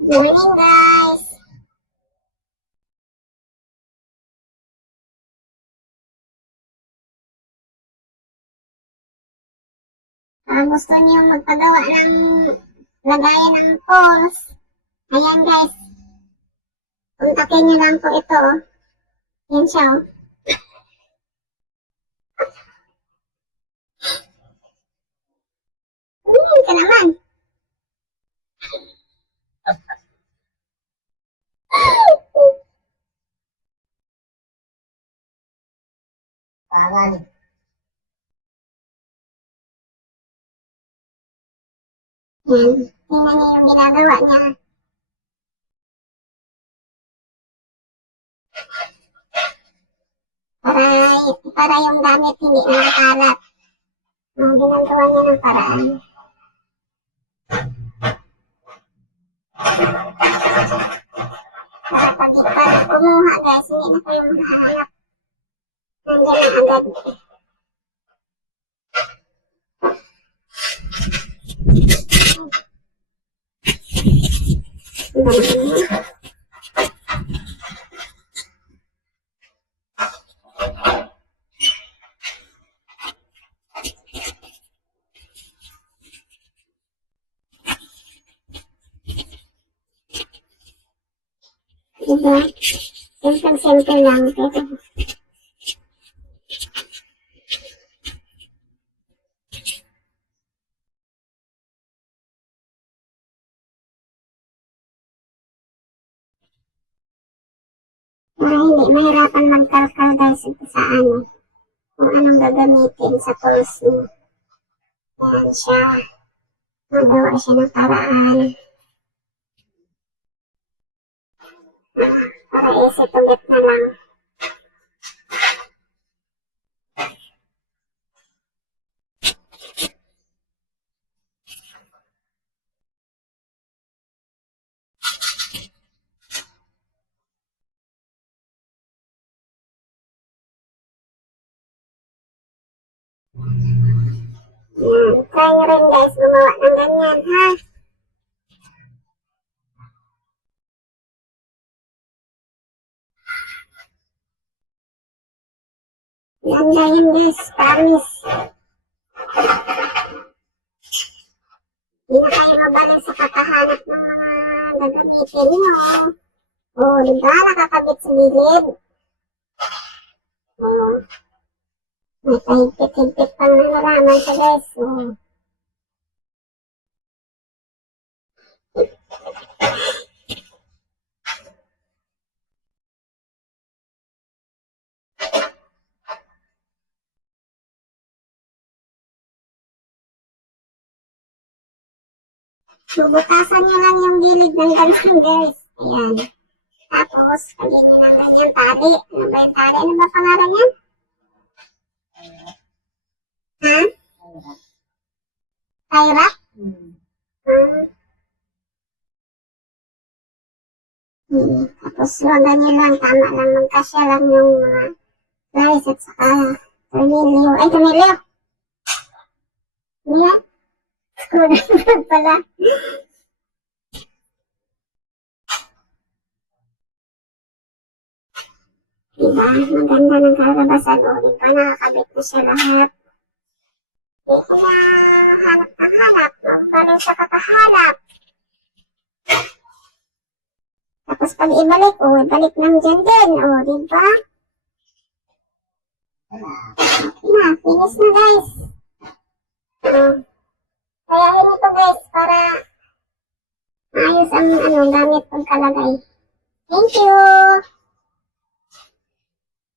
Morning, guys! Gusto niyo magpagawa ng lagayan ng poles. Ayan, guys. Kontakin niyo lang po ito. Yan siya, oh. Tumingin ka naman. Yan. Tingnan niyo yung ginagawa niya. Para yung gamit hindi nakakalat. Ang ginagawa niya ng paraan. Pag kumuha, guys, hindi na kayo mahanap. Nandiyan na agad. Diba? Simple lang. Pero hindi mahirapan magkalkal, guys, sa kung anong gagamitin sa poles mo. Yan siya. Magawa siya ng paraan. Para isitulit na lang. Yan. Try nyo rin, guys, gumawa ng ganyan, ha? Ganda yun, guys. Promise. Hindi na kayo mabalik sa kakahanap ng mga gagamitin nyo. O, diba? Nakakabit sa gilid. O, may pahigpit-higpit pang nalaman siya, guys. O, so, butasan nyo lang yung gilid ng ganyan, guys. Ayan. Tapos, pagyan nyo lang ganyan tali. Ano ba yung tali? Ano ba pangalan yan? Ha? Tie-wrap? Tapos, wagan nyo lang. Tama lang. Magkasya lang yung mga guys at saka tornilyo. Ay, tornilyo! Yan. Screwdriver pala. Diba? Maganda ng kalabasan. O, diba? Nakakabit na siya lahat. Hindi ko na hanap. Magbalik sa kakahanap. Tapos pag ibalik, o, ibalik lang dyan din. O, diba? Okay na. Finish na, guys. Kayahin ito, guys, para maayos ang gamit pagkalagay. Thank you!